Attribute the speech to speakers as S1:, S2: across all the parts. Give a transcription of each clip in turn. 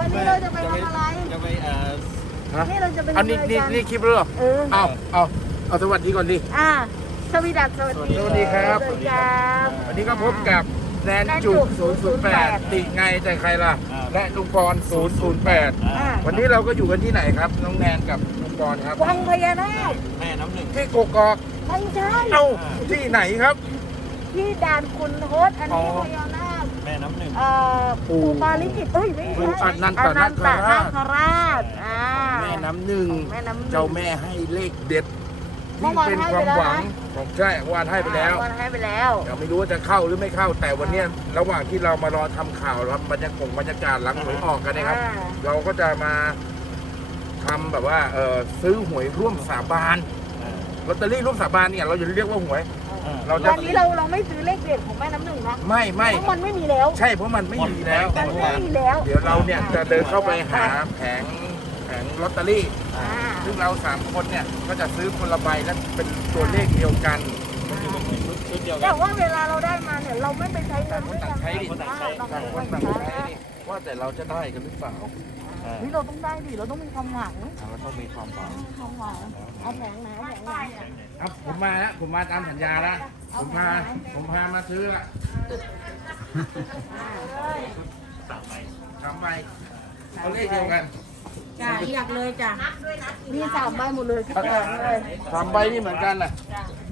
S1: นี้เราจะไปทำอะไร
S2: จะไป
S1: นี่เราจะไป
S3: อันนี้นี่คลิปหรือเปล่าเอาสวัสดีก่อนดิ
S1: สวีดัสสวัสดี
S3: สวัสดีครับ
S1: สวัสดีครับ
S3: วันนี้ก็พบกับแนนจุก008 ติไงใจใครล่ะ และลุงปอน008 วันนี้เราก็อยู่กันที่ไหนครับ น้องแนนกับลุงปอนครับ
S1: วังพญานาค
S2: แม่น้ำหนึ่ง
S3: ที่กกอก
S1: ไม่ใช่
S3: เอ้าที่ไหนครับ
S1: ที่ด่านคุณทศอันนี้พญานาค
S2: แม่น้ำหนึ่ง
S1: ปู่ปาลิกิตไม่
S3: ปู่
S1: ใช่
S3: อนันตนาคราช
S1: แม่
S3: แม่น้ำหนึ่ง
S1: แม่น้ำหนึ่ง
S3: เจ้าแม่ให้เลขเด็ด
S1: เมื่
S3: ที่
S1: อวาน
S3: เป็น
S1: ให้
S3: ค
S1: ไป
S3: วาม
S1: แล้ว
S3: หวัง
S1: นะ
S3: ของใช่วานให้ไปแล้ว
S1: วันให้ไปแล้ว
S3: ยังไม่รู้ว่าจะเข้าหรือไม่เข้า แต่วันเนี้ยระหว่างที่เรามารอทำข่าวรับบรรยากาศหลังหวยออกกันนะครับ เราก็จะมาทำแบบว่าซื้อหวยร่วมสาบานลอตเตอรี่ร่วมสาบานเนี่ยเราอย่าเรียกว่าหวย เราจะ
S1: วันนี้เราไม่ซื้อเลขเด็ดของแม่น้ำหนึ่งนะ
S3: ไม่
S1: เพราะมันไม่มีแล้ว
S3: ใช่เพราะมันไม่มีแล้ว
S1: มันไม่มีแล้ว
S3: เดี๋ยวเราเนี่ยจะเดินเข้าไปหาแผงลอตเตอรี่ ซึ่งเรา3 คนเนี่ยก็จะซื้อคนละใบและเป็นตัวเลขเดียวกัน
S2: ชุดเดียวกั
S1: แต่
S2: น
S1: ว่าเวลาเราได้มาเนี่ยเราไม่ไปใช้เงินด้วยกัน
S3: ใช้ดิ
S1: ต่าง
S3: ต่างคนต่างใช้ดิว่าแต่เราจะได้กันหรือเปล่า
S1: นี่เราต้องได้ดิเราต้องมีความหวัง
S3: เราต้องมีความหวัง
S1: ความหวังเอาแผงไหนเอาแผงไหน
S3: ครับผมมาแล้วผมมาตามสัญญาแล้วผมพามาซื้อละ3 ใบเอาเลขเดียวกัน
S1: จ้าอยากเลยจ้ะมี3 ใบหมดเลยทุกแผงเลย
S3: 3 ใบนี่เหมือนกันน่ะ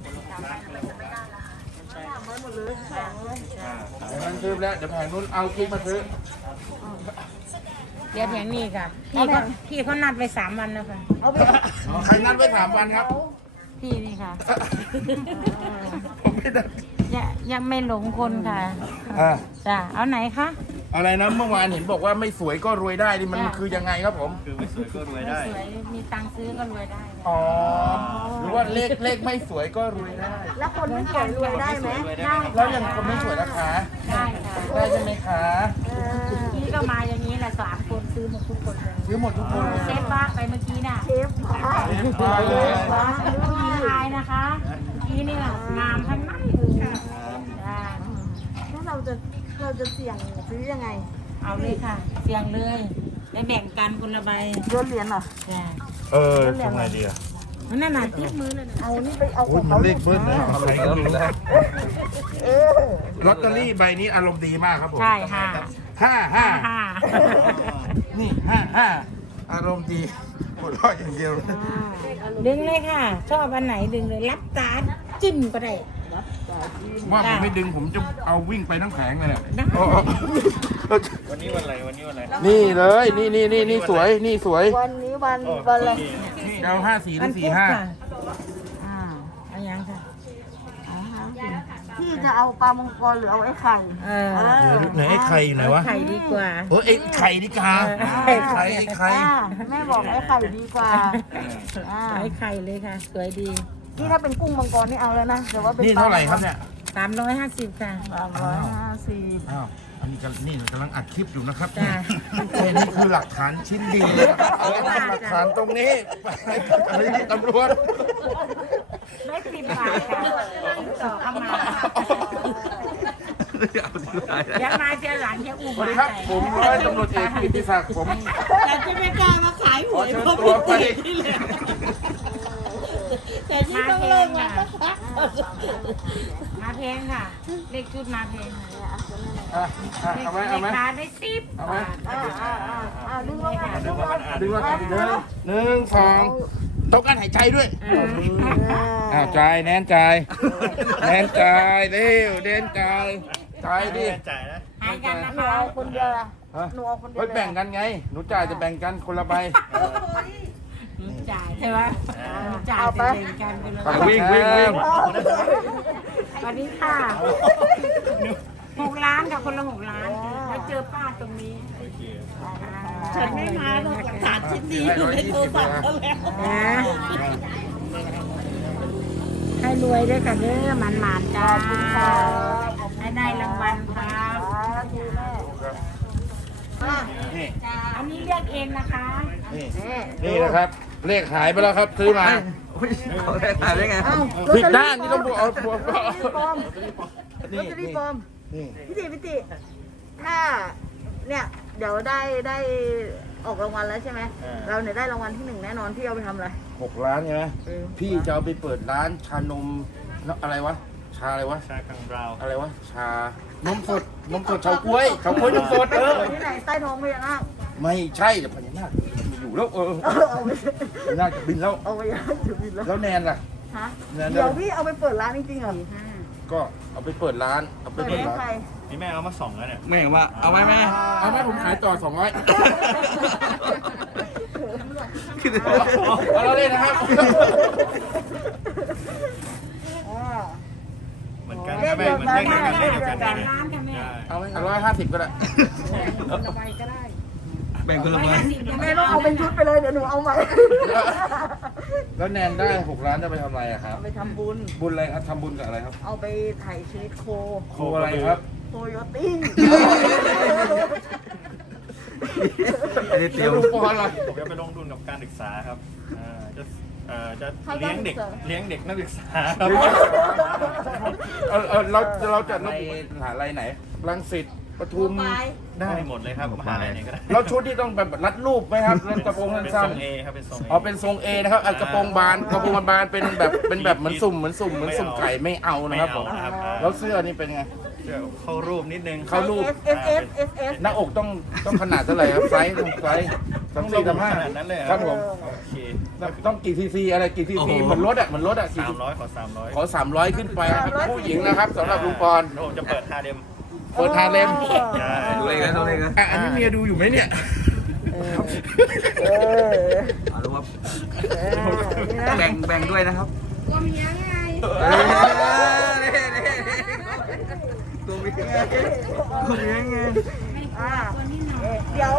S1: 3 ใบหมดเลยแผงเลย
S3: เดี๋ยวนั้นซื้อแล้วเดี๋ยวแผงนู้นเอากิ๊กมาซื้อ
S4: เดี๋ยวแผงนี้ค่ะ พี่เขานัดไป3 วันแล้วค่ะ
S1: เอาไป
S3: ใครนัดไว้3 วันครับ
S4: พี่นี่ค่ะ
S3: ผมไม่ได้
S4: ยังไม่หลงคนค่ะ จ้ะเอาไหนคะ
S3: อะไรนะเมื่อวานเห็นบอกว่าไม่สวยก็รวยได้นี่มันคือยังไงครับผม
S2: คือไม่สวยก็รวย
S4: ไม่
S2: ได้
S4: สวยมีตังค์ซื้อก็รวยได้
S3: อ๋อหรือว่าเลขไม่สวยก็รวยได้
S1: แล้วคนไม่สวยรวยได้ไหม
S4: ได้
S3: แล้วอย่างคนไม่สวยราคา
S4: ได้ค่ะ
S3: ได้ใช่ไหมคะ
S4: พี่ก็มาอย่างนี้แหละ3 คนซื้อหมดทุกคนเลย
S3: ซื้อหมดทุกคนเลย
S4: เซฟบ้าไปเมื่อกี้น่ะ
S1: เชฟมา
S4: ผู้หญิงชายนะคะเมื่อกี้นี่งามทั้งนั้นเลยจ้ะ
S1: แล้วเราจะเสี่ยงซื้อยังไง
S4: เอาเลยค่ะ เสี่ยงเลยได้แบ่งกันคนละใบ
S1: โยนเหรียญเหรอ
S4: จ้ะ
S3: ทำไงดีอ่ะ
S4: นั่นน่ะติดมือเลยนะ
S1: เอานี่ไปเอาข
S3: โอ้
S1: อย ง
S3: มั
S1: เขา
S3: นเลขเบิ้ลนะใครก็รู้
S1: เออ
S3: ลอตเตอรี่ใบนี้อารมณ์ดีมากครับผม
S4: ใช่ค่ะ
S3: ห้า
S4: ค่ะ
S3: นี่ห้าอารมณ์ดีหัวเราะอย่างเดียวเลย
S4: ดึงเลยค่ะ ชอบอันไหนดึงเลยรับตาจิ้มก็ได้
S3: ว่าผมไม่ดึงผมจะเอาวิ่งไปทั้งแผงเลยเนี่ย
S4: ได้
S3: โอ้โห
S2: วันนี้วันอะไรวันนี้วันอะไร
S3: นี่เลยนี่สวยนี่สวย
S1: วันนี้วันอะไร
S3: เจ้า54หรือ
S4: พุธ
S3: 45
S4: ค่ะเอายังค่ะ
S1: พี่จะเอาปลามังกรหรือเอาไอ้ไข่
S3: ไหนไอ้ไข่อยู่ไหนวะ
S4: ไข่ดีกว่า
S3: ไอ้ไข่ดิกาไอ้ไข่
S1: แม่บอกไอ้ไข่ดีกว่า
S4: ไข่ไข่เลยค่ะ สวยดี
S1: นี่ถ้าเป็นกุ้งมังกรนี่เอาแล้วนะแต่ว่าเป็น
S3: นี่เท่าไหร่ครับเนี่ย
S4: 350ค่ะ
S1: 350
S3: อ้าวอันนี้นี่กำลังอัดคลิปอยู่นะครับ
S4: จ้ะ
S3: นี่คือหลักฐานชิ้นดีเอาหลักฐานตรงนี้ไปที่ตำรวจ
S4: ได้10 บาทค่ะต่อเข้ามาเดี๋ยวมาเจอหลังจะอุ้ม
S3: สวัสดีครับผมร้อยตำรวจเอกกิติศักดิ์ผม
S4: แต่จะไม่กล้ามาขายห
S3: ขอ
S4: วย
S3: เชิญตัวไป
S4: แต่ที่ต้องเลิกแล้วมาเพลงค่ะ เลขชุดมาเพลงค่ะ
S3: เอาไหมเอาไหม
S4: เลขค้าได้10
S3: เอาไหม
S1: ดึงลงมาดึงลงมา
S3: ดึงว่าหนึ่งสองต้องการหายใจด้วยจ่ายแนนจ่ายแนนจ่ายเร็วแนนจ่ายจ่ายดิ
S2: จ่ายนะ
S4: หายกันนะ
S1: หนู
S4: คะ
S1: เอาคนเดียวอะหนูเอาคนเดียว
S3: เฮ้ยแบ่งกันไงหนูจ่ายจะแบ่งกันคนละใบ
S4: หนูจ่ายใช่ไหมหนูจ่ายจะแบ่งกันไปเลย
S3: วิ่ง
S4: สวัสดีค่ะ6 ล้านกับคนละ6 ล้านแล้วเจอป้าตรงนี้
S1: ฉันไม่มาหรอกหลักฐานชิ้นดีอยู่ในโทรศัพท์เขาแล้ว
S4: นะให้รวยด้วยกันเด้อหมันๆจ้าให้ได้รางวัลครับ
S3: นี่
S4: อันนี้เลือกเองนะคะ
S3: นี่นะครับ เลขหายไปแล้วครับซื้อมา
S2: ถ่ายได้ไง
S3: ผิดด้านนี่ต้องบวกเอาบวก
S1: ลอตเตอ
S3: นี่
S1: รี่ปลอม
S3: นี่
S1: พี่ติถ้าเนี่ยเดี๋ยวได้ออกรางวัลแล้วใช่ไหมเราเนี่ยได้รางวัลที่ 1แน่นอนพี่เอาไปทำอะไร
S3: 6 ล้านใช่ไหมพี่จะเอาไปเปิดร้านชานมอะไรวะชาอะไรวะ
S2: ชาคังบราวน์
S3: อะไรวะชานมสดเฉาก๊วยนมสด
S1: ไปเปิดที่ไหนใต้ท้องพญานาค
S3: ไม่ใช่แต่พญานาคอยู่แล้ว
S1: เอาไป
S3: พญานาคจะบินแล้ว
S1: เอาไปยังจะบินแล้ว
S3: แล้วแนนล่ะ
S1: ฮะเดี๋ยวพี่เอาไปเปิดร้านจริงๆเหรอ
S3: ก็เอาไปเปิดร้านเอาไป
S1: เปิด
S3: เปิด
S1: ให้
S3: ร้าน
S1: ใคร
S2: นี่แม่เอามาส่องแล้วเนี่ย
S5: แม่ว่าเอาไหมแม่
S3: เอาไหมผมขายต่อ200เอาเราเล่นนะครับ
S2: เหมือนกันนะแม่เหมือนเลขเดียวกันเลขเดียวกัน
S4: แบ่ง
S2: เนี่ย
S4: ร้านกันแม่
S2: ใช่
S3: เอาไหม150ก็ได้
S4: ระบายก็ได้
S5: แบ่งคนละใบ
S1: แม่ต้องเอาเป็นชุดไปเลยเดี๋ยวหนูเอาใหม่
S3: แล้วแนนได้6 ล้านจะไปทำอะไรอะครับ
S1: เอาไปทำบุญ
S3: บุญอะไรครับทำบุญกับอะไรครับ
S1: เอาไปถ่ายชีวิตโค
S3: โคอะไรครับ
S1: โคโยตี้
S5: อันนี้เตรียม
S3: ลูกบอลอะไร
S2: ผมจะไปลงทุนกับการศึกษาครับจะเลี้ยงเด็กนักศึกษาครับ
S3: เราจะไปมหาลัยไหนรังสิตปทุม
S2: ได้หมดเลยครับมหาลัยไหนก็ได้
S3: แล้วชุดที่ต้องแบบรัดรูปไหมครับเล่นกระโปรง
S2: เป็นท
S3: สั้
S2: ร
S3: น
S2: งเอครับเป็นทรง
S3: ๆอ๋อเป็นทรงเอนะครับกระโปรงบานเป็นแบบเหมือนสุ่มไก่ไม่เอา
S2: ไม่
S3: นะครับผ
S2: เอา
S3: ม
S2: นะครับ
S3: แล้วเสื้อนี่เป็นไง
S2: เสื้อเข้ารูปนิดนึง
S3: เข้ารูป
S1: S
S3: หน้าอกต้องขนาดเท่าไหร่ครับไซส์34-35
S2: ขนาดนั้นเลย
S3: ครับผม
S2: โอเค
S3: ต้องกี่ซีซีอะไรกี่ซีซีเหมือนรถอ่ะกี่
S2: 300ขอ300
S3: ขอ300ขึ้นไปครับผู้หญิงนะครับสำหรับลุงปอน
S2: ผมจะเปิด5เดม
S3: เปิดทานเล่ม
S2: ใช่
S5: ดูเลขนะดูเลขนะ
S3: อันนี้เมียดูอยู่ไหมเนี่ย
S5: เอาดูว่าแบ่งด้วยนะครับ
S4: ก็มียังไง
S5: ตัวมีตัวมีไง
S1: เดี๋ยว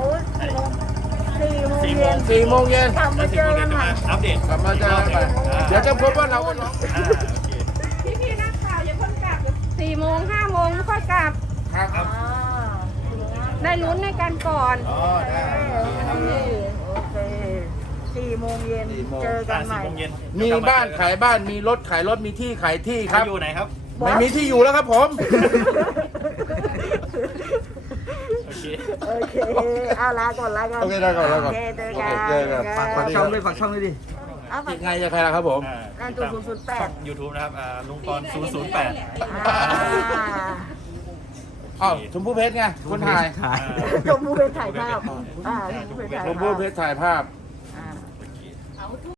S1: 4 โมง
S3: 4 โมงเย็น
S1: กลับมาเจอกันใหม่
S2: อัปเดต
S3: กลับมาเจอกันใหม่เดี๋ยวจะพบว่าเราก็ร้อง
S2: โอเค
S4: พี่นักข่าวอย่าเพิ่งกลับ4 โมง 5 โมงไม่ค่อยกลับ
S3: ครับ
S4: ได้ลุ้นในกันก่อน
S2: อ๋อได้
S1: โอเค4 โมงเย็นเจอกันใหม่
S2: 4 โมงเย็น
S3: มีบ้านขายบ้านมีรถขายรถมีที่ขายที่ค
S2: เขา
S3: รับ
S2: อยู่ไหนครับ
S3: ไม่มีที่อยู่แล้วครับผม
S2: โอเค
S1: โอเคลาก่อน
S3: โอเคได้ก่อน
S1: โอเคเจอกัน
S3: เจอกัน
S5: ฝากช่องด้วยฝากช่องด้วยดิ
S1: เอาไป
S3: ยังไงจะใครล่ะครับผม
S1: นั่นตัว008
S2: YouTube นะครับลุงปอน008
S3: อ้าวชมพู่เพชรไงคนถ่าย
S5: ถ่าย
S1: ชมพู่เป็นถ่ายภาพชมพู่เป็นถ่าย
S3: ชมพู่เพชรถ่ายภาพ